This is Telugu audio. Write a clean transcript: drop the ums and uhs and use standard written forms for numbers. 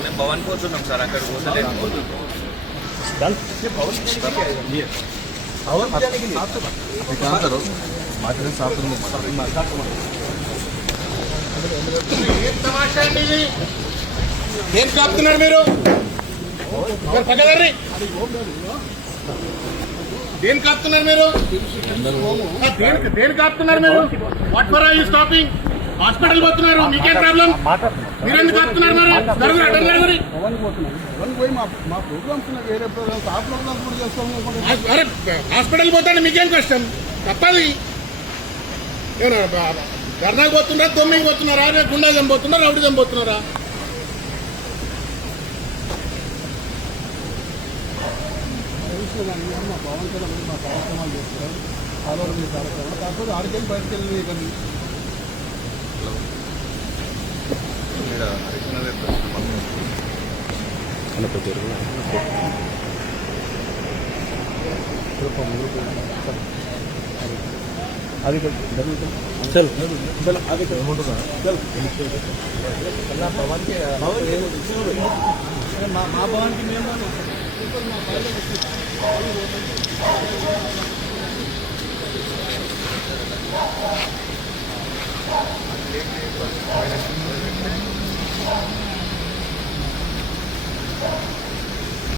మేము భవన్ పోతున్నాం సార్, అక్కడ పోతలేదు. ఏం కాపుతున్నారు మీరు? దేని కాపుతున్నారు మీరు? దేని కాపుతున్నారు మీరు? What for are you stopping? Hospital పోతున్నారు, మీకేం ప్రాబ్లం? మీరు ఎందుకు కాపుతున్నారు? మరి హాస్పిటల్ పోతాను, మీకేం కష్టం? తప్పది. ధర్నాకు పోతున్నారా, దొమ్మికి పోతున్నారా, గుండా చంపుతున్నారా, రౌడీ చంపుతున్నారా? మా పవన్ కళ్యాణ్ మా కార్యక్రమాలు చేస్తున్నారు, ఆలోచన మీ కార్యక్రమాలు. కాకపోతే ఆడికెళ్ళి బయటకు వెళ్ళి కానీ అది మా భవన్కి మేము